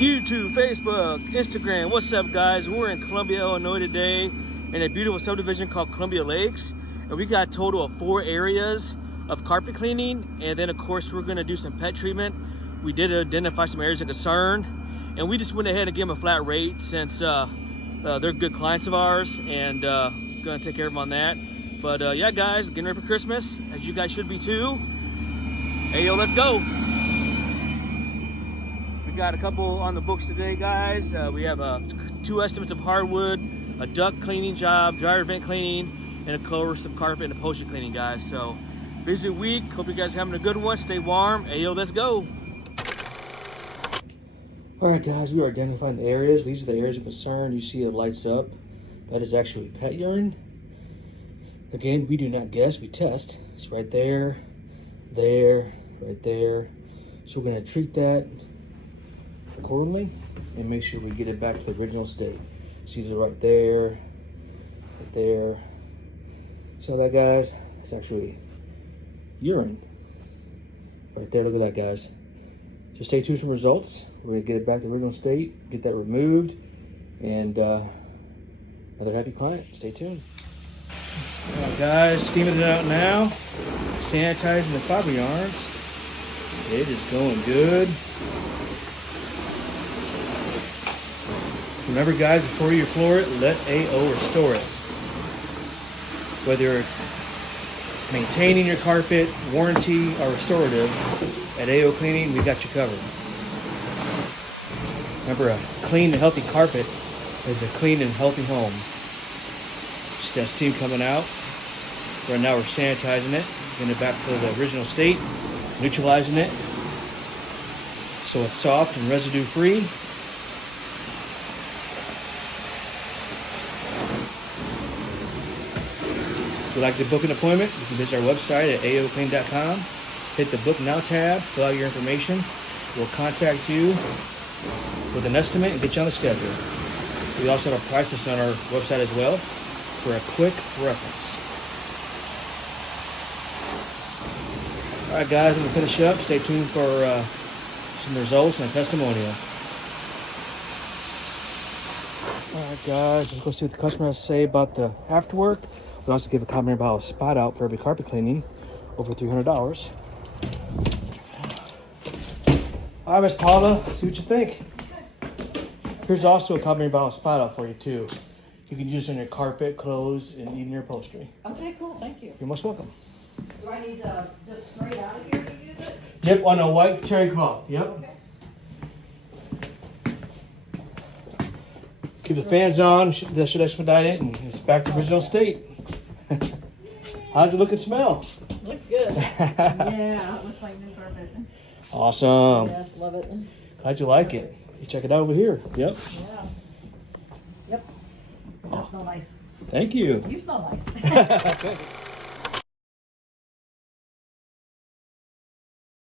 YouTube, Facebook, Instagram. What's up, guys? We're in Columbia, Illinois today in a beautiful subdivision called Columbia Lakes. And we got a total of 4 areas of carpet cleaning. And then, of course, we're going to do some pet treatment. We did identify some areas of concern. And we just went ahead and gave them a flat rate since they're good clients of ours. And going to take care of them on that. But yeah, guys, getting ready for Christmas, as you guys should be too. Hey, yo, let's go. We got a couple on the books today, guys. We have 2 estimates of hardwood, a duct cleaning job, dryer vent cleaning, and a course of carpet and upholstery cleaning, guys. So busy week. Hope you guys are having a good one. Stay warm. Hey, yo, let's go. All right, guys, we are identifying the areas. These are the areas of concern. You see it lights up. That is actually pet urine. Again, we do not guess, we test. It's right there, there, right there. So we're gonna treat that accordingly and make sure we get it back to the original state. See these right there, right there. So that, guys, it's actually urine. Right there, look at that, guys. Just stay tuned for results. We're gonna get it back to the original state, get that removed, and another happy client. Stay tuned. All right, guys, steaming it out now. Sanitizing the fiber yarns. It is going good. Remember, guys, before you floor it, let AO restore it. Whether it's maintaining your carpet, warranty, or restorative, at AOCleaning, we got you covered. Remember, a clean and healthy carpet is a clean and healthy home. Just got steam coming out. Right now we're sanitizing it, getting it back to the original state, neutralizing it so it's soft and residue free. If you'd like to book an appointment, you can visit our website at AOClean.com. Hit the Book Now tab, fill out your information. We'll contact you with an estimate and get you on the schedule. We also have a price list on our website as well for a quick reference. All right, guys, I'm gonna finish up. Stay tuned for some results and a testimonial. All right, guys, let's go see what the customer has to say about the afterwork. We also give a comment about a spot out for every carpet cleaning, over $300. All right, Miss Paula, see what you think. Here's also a comment about a spot out for you too. You can use it on your carpet, clothes, and even your upholstery. Okay, cool, thank you. You're most welcome. Do I need to just straight out of here to use it? Yep, on a white terry cloth, yep. Okay. Keep the fans on, that should expedite it, and it's back to original state. How's it look and smell? Looks good. Yeah, it looks like new carpet. Awesome. Yes, love it. Glad you like it. You check it out over here. Yep. Yeah. Yep. It does smell nice. Thank you. You smell nice. Good.